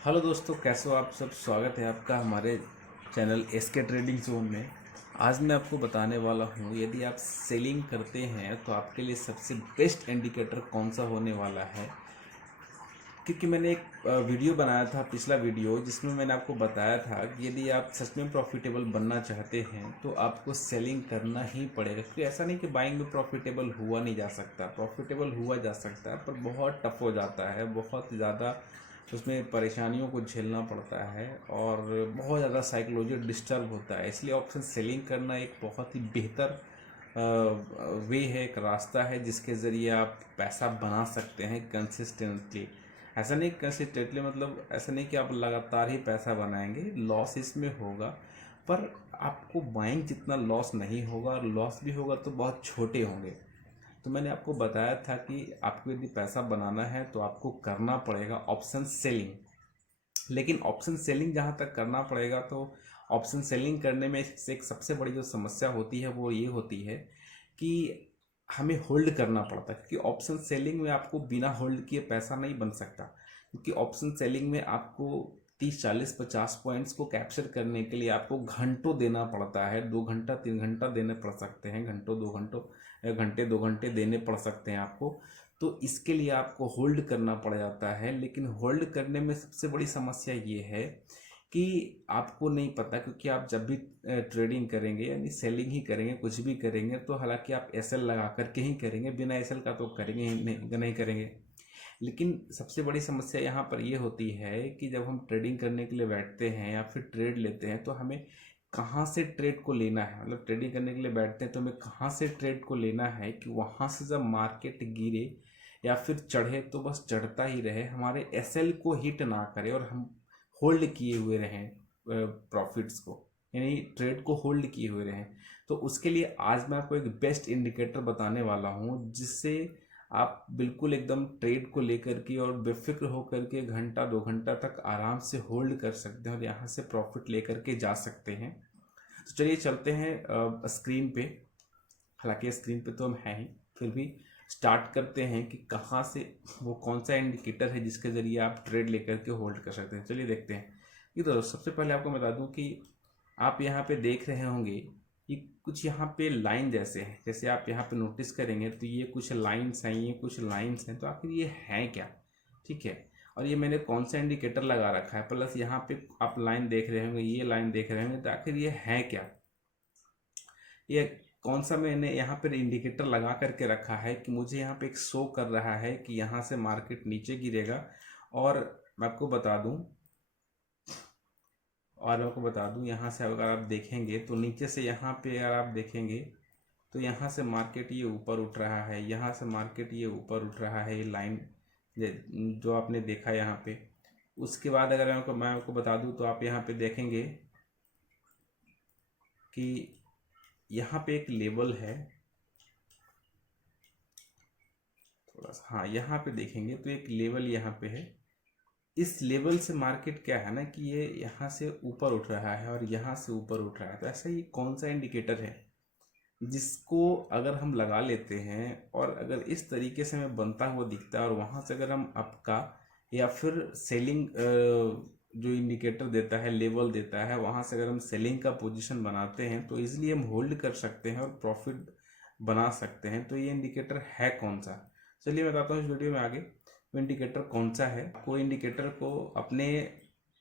Hello दोस्तों, कैसे हो आप सब। स्वागत है आपका हमारे चैनल एसके ट्रेडिंग जोन में। आज मैं आपको बताने वाला हूँ, यदि आप सेलिंग करते हैं तो आपके लिए सबसे बेस्ट इंडिकेटर कौन सा होने वाला है। क्योंकि मैंने एक वीडियो बनाया था, पिछला वीडियो, जिसमें मैंने आपको बताया था कि यदि आप सच में प्रॉफिटेबल बनना चाहते हैं तो आपको सेलिंग करना ही पड़ेगा। क्योंकि ऐसा नहीं कि बाइंग में प्रॉफिटेबल हुआ नहीं जा सकता, प्रॉफिटेबल हुआ जा सकता है, पर बहुत टफ हो जाता है, बहुत ज़्यादा उसमें परेशानियों को झेलना पड़ता है और बहुत ज़्यादा साइकोलॉजी डिस्टर्ब होता है। इसलिए ऑप्शन सेलिंग करना एक बहुत ही बेहतर वे है, एक रास्ता है जिसके ज़रिए आप पैसा बना सकते हैं कंसिस्टेंटली। ऐसा नहीं कंसिस्टेंटली मतलब ऐसा नहीं कि आप लगातार ही पैसा बनाएंगे, लॉस इसमें होगा, पर आपको बाइंग जितना लॉस नहीं होगा, और लॉस भी होगा तो बहुत छोटे होंगे। तो मैंने आपको बताया था कि आपको यदि पैसा बनाना है तो आपको करना पड़ेगा ऑप्शन सेलिंग। लेकिन ऑप्शन सेलिंग जहाँ तक करना पड़ेगा, तो ऑप्शन सेलिंग करने में से एक सबसे बड़ी जो समस्या होती है वो ये होती है कि हमें होल्ड करना पड़ता है। क्योंकि ऑप्शन सेलिंग में आपको बिना होल्ड किए पैसा नहीं बन सकता। क्योंकि ऑप्शन सेलिंग में आपको 30 40 50 पॉइंट्स को कैप्चर करने के लिए आपको घंटों देना पड़ता है। 2 घंटा 3 घंटा देने पड़ सकते हैं, घंटे 2 घंटे देने पड़ सकते हैं आपको। तो इसके लिए आपको होल्ड करना पड़ जाता है। लेकिन होल्ड करने में सबसे बड़ी समस्या ये है कि आपको नहीं पता, क्योंकि आप जब भी ट्रेडिंग करेंगे यानी सेलिंग ही करेंगे, कुछ भी करेंगे, तो हालांकि आप एसएल लगा करके ही करेंगे, बिना एसएल का तो करेंगे ही नहीं करेंगे। लेकिन सबसे बड़ी समस्या यहाँ पर ये होती है कि जब हम ट्रेडिंग करने के लिए बैठते हैं या फिर ट्रेड लेते हैं, तो हमें कहाँ से ट्रेड को लेना है। मतलब ट्रेडिंग करने के लिए बैठते हैं तो हमें कहाँ से ट्रेड को लेना है कि वहाँ से जब मार्केट गिरे या फिर चढ़े तो बस चढ़ता ही रहे, हमारे एसएल को हिट ना करे और हम होल्ड किए हुए रहें प्रॉफिट्स को, यानी ट्रेड को होल्ड किए हुए रहें। तो उसके लिए आज मैं आपको एक बेस्ट इंडिकेटर बताने वाला हूँ, जिससे आप बिल्कुल एकदम ट्रेड को लेकर के और बेफिक्र होकर के घंटा 2 घंटा तक आराम से होल्ड कर सकते हैं और यहाँ से प्रॉफिट लेकर के जा सकते हैं। तो चलिए चलते हैं स्क्रीन पे। हालांकि स्क्रीन पे तो हम हैं ही, फिर भी स्टार्ट करते हैं कि कहाँ से वो कौन सा इंडिकेटर है जिसके ज़रिए आप ट्रेड लेकर के होल्ड कर सकते हैं। चलिए देखते हैं। ये तो सबसे पहले आपको बता दूं कि आप यहाँ पे देख रहे होंगे कि कुछ यहाँ पे लाइन जैसे हैं। जैसे आप यहाँ पे नोटिस करेंगे तो ये कुछ लाइंस हैं, ये कुछ लाइंस हैं। तो आखिर ये हैं क्या? ठीक है। और ये मैंने कौन सा इंडिकेटर लगा रखा है, प्लस यहाँ पे आप लाइन देख रहे होंगे, ये लाइन देख रहे होंगे, तो आखिर ये है क्या? ये कौन सा मैंने यहाँ पर इंडिकेटर लगा करके रखा है कि मुझे यहाँ पे एक शो कर रहा है कि यहाँ से मार्केट नीचे गिरेगा। और मैं आपको बता दूं यहाँ से अगर आप देखेंगे तो नीचे से यहाँ पे अगर आप देखेंगे तो यहाँ से मार्केट ये ऊपर उठ रहा है, यहाँ से मार्केट ये ऊपर उठ रहा है, ये लाइन जो आपने देखा यहाँ पे। उसके बाद अगर मैं आपको बता दूं तो आप यहाँ पे देखेंगे कि यहाँ पे एक लेवल है, थोड़ा सा, हाँ, यहाँ पे देखेंगे तो एक लेवल यहाँ पे है। इस लेवल से मार्केट क्या है ना कि ये यहाँ से ऊपर उठ रहा है और यहाँ से ऊपर उठ रहा है। तो ऐसा ये कौन सा इंडिकेटर है जिसको अगर हम लगा लेते हैं और अगर इस तरीके से हमें बनता हुआ दिखता है, और वहाँ से अगर हम आपका या फिर सेलिंग जो इंडिकेटर देता है, लेवल देता है, वहाँ से अगर हम सेलिंग का पोजीशन बनाते हैं तो इजीली हम होल्ड कर सकते हैं और प्रॉफिट बना सकते हैं। तो ये इंडिकेटर है कौन सा? चलिए मैं बताता हूँ इस वीडियो में आगे वो इंडिकेटर कौन सा है। आपको इंडिकेटर को अपने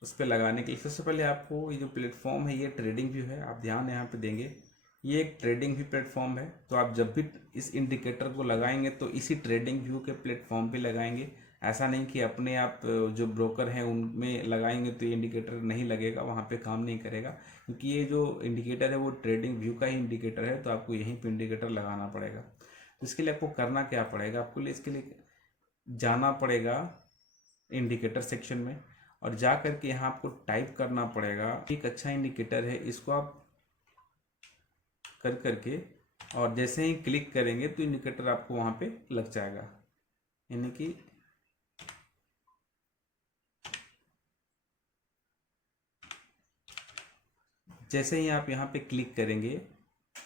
उस पर लगाने के लिए सबसे पहले आपको ये जो प्लेटफॉर्म है, ये ट्रेडिंग व्यू है, आप ध्यान यहाँ पे देंगे, ये एक ट्रेडिंग व्यू प्लेटफॉर्म है। तो आप जब भी इस इंडिकेटर को लगाएंगे तो इसी ट्रेडिंग व्यू के प्लेटफॉर्म पे लगाएंगे। ऐसा नहीं कि अपने आप जो ब्रोकर हैं उनमें लगाएंगे तो ये इंडिकेटर नहीं लगेगा, वहाँ पे काम नहीं करेगा। क्योंकि ये जो इंडिकेटर है वो ट्रेडिंग व्यू का ही इंडिकेटर है, तो आपको यहीं पे इंडिकेटर लगाना पड़ेगा। तो इसके लिए आपको करना क्या पड़ेगा, आपको इसके लिए जाना पड़ेगा इंडिकेटर सेक्शन में, और जा करके यहाँ आपको टाइप करना पड़ेगा। एक अच्छा इंडिकेटर है, इसको आप कर करके और जैसे ही क्लिक करेंगे तो इंडिकेटर आपको वहाँ पे लग जाएगा। यानी कि जैसे ही आप यहाँ पे क्लिक करेंगे,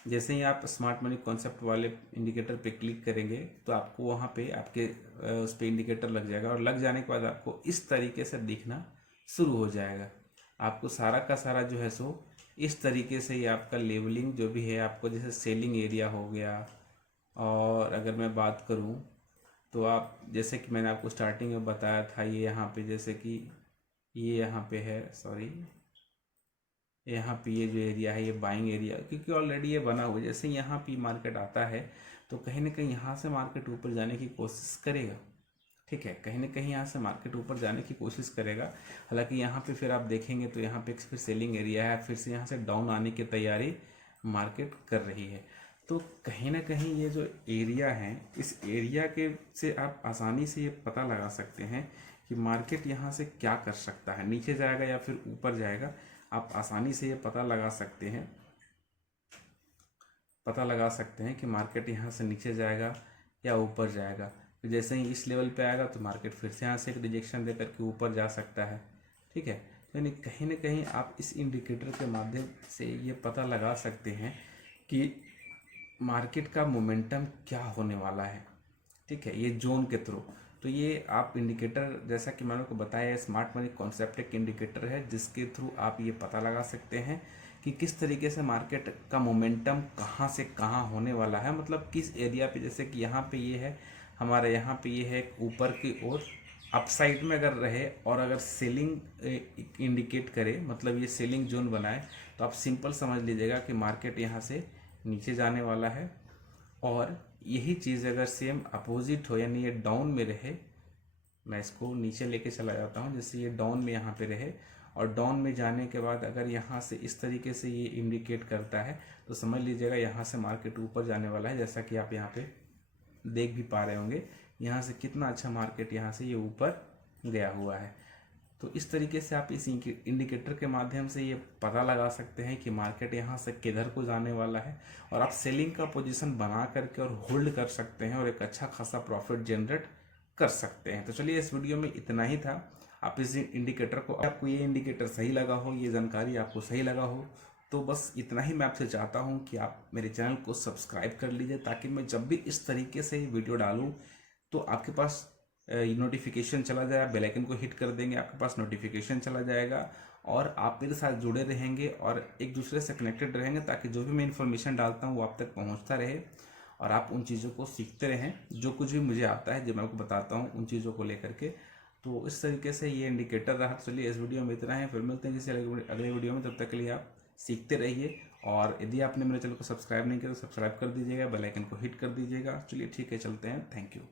जैसे ही आप स्मार्ट मनी कॉन्सेप्ट वाले इंडिकेटर पे क्लिक करेंगे तो आपको वहाँ पे आपके उस पर इंडिकेटर लग जाएगा। और लग जाने के बाद आपको इस तरीके से दिखना शुरू हो जाएगा। आपको सारा का सारा जो है सो इस तरीके से ही आपका लेवलिंग जो भी है आपको, जैसे सेलिंग एरिया हो गया, और अगर मैं बात करूं तो आप जैसे कि मैंने आपको स्टार्टिंग में बताया था, ये यहाँ पे जैसे कि ये यहाँ पे है, सॉरी, यहाँ पे ये जो एरिया है ये बाइंग एरिया, क्योंकि ऑलरेडी ये बना हुआ है। जैसे यहाँ पे मार्केट आता है तो कहीं ना कहीं यहाँ से मार्केट ऊपर जाने की कोशिश करेगा, ठीक है, कहीं ना कहीं यहाँ से मार्केट ऊपर जाने की कोशिश करेगा। हालांकि यहाँ पे फिर आप देखेंगे तो यहाँ पे फिर सेलिंग एरिया है, फिर से यहाँ से डाउन आने की तैयारी मार्केट कर रही है। तो कहीं ना कहीं ये जो एरिया है, इस एरिया के से आप आसानी से ये पता लगा सकते हैं कि मार्केट यहाँ से क्या कर सकता है, नीचे जाएगा या फिर ऊपर जाएगा। आप आसानी से ये पता लगा सकते हैं कि मार्केट यहाँ से नीचे जाएगा या ऊपर जाएगा। तो जैसे ही इस लेवल पे आएगा तो मार्केट फिर से यहाँ से एक रिजेक्शन दे करके ऊपर जा सकता है, ठीक है। तो यानी कहीं ना कहीं आप इस इंडिकेटर के माध्यम से ये पता लगा सकते हैं कि मार्केट का मोमेंटम क्या होने वाला है, ठीक है, ये जोन के थ्रू। तो ये आप इंडिकेटर, जैसा कि मैंने आपको बताया, स्मार्ट मनी कॉन्सेप्ट एक इंडिकेटर है जिसके थ्रू आप ये पता लगा सकते हैं कि किस तरीके से मार्केट का मोमेंटम कहाँ से कहाँ होने वाला है, मतलब किस एरिया पे। जैसे कि यहाँ पे ये है हमारे, यहाँ पे ये है ऊपर की ओर अपसाइड में अगर रहे और अगर सेलिंग इंडिकेट करे, मतलब ये सेलिंग जोन बनाए, तो आप सिंपल समझ लीजिएगा कि मार्केट यहाँ से नीचे जाने वाला है। और यही चीज़ अगर सेम अपोजिट हो, यानी ये डाउन में रहे, मैं इसको नीचे लेके चला जाता हूँ, जैसे ये डाउन में यहाँ पे रहे, और डाउन में जाने के बाद अगर यहाँ से इस तरीके से ये इंडिकेट करता है तो समझ लीजिएगा यहाँ से मार्केट ऊपर जाने वाला है। जैसा कि आप यहाँ पे देख भी पा रहे होंगे यहाँ से कितना अच्छा मार्केट यहाँ से ये ऊपर गया हुआ है। तो इस तरीके से आप इस इंडिकेटर के माध्यम से ये पता लगा सकते हैं कि मार्केट यहाँ से किधर को जाने वाला है, और आप सेलिंग का पोजीशन बना करके और होल्ड कर सकते हैं और एक अच्छा खासा प्रॉफिट जनरेट कर सकते हैं। तो चलिए, इस वीडियो में इतना ही था। आप इस इंडिकेटर को, आपको ये इंडिकेटर सही लगा हो, ये जानकारी आपको सही लगा हो, तो बस इतना ही मैं आपसे चाहता हूँ कि आप मेरे चैनल को सब्सक्राइब कर लीजिए, ताकि मैं जब भी इस तरीके से वीडियो डालूँ तो आपके पास नोटिफिकेशन चला जाए। बेल आइकन को हिट कर देंगे, आपके पास नोटिफिकेशन चला जाएगा और आप मेरे साथ जुड़े रहेंगे और एक दूसरे से कनेक्टेड रहेंगे, ताकि जो भी मैं इन्फॉर्मेशन डालता हूँ वो आप तक पहुँचता रहे और आप उन चीज़ों को सीखते रहें। जो कुछ भी मुझे आता है, जो मैं आपको बताता हूँ उन चीज़ों को लेकर के। तो इस तरीके से ये इंडिकेटर रहा। चलिए, इस वीडियो में इतना है, फिर मिलते हैं किसी अगले वीडियो में। तब तक के लिए आप सीखते रहिए, और यदि आपने मेरे चैनल को सब्सक्राइब नहीं किया तो सब्सक्राइब कर दीजिएगा, बेल आइकन को हिट कर दीजिएगा। चलिए ठीक है, चलते हैं, थैंक यू।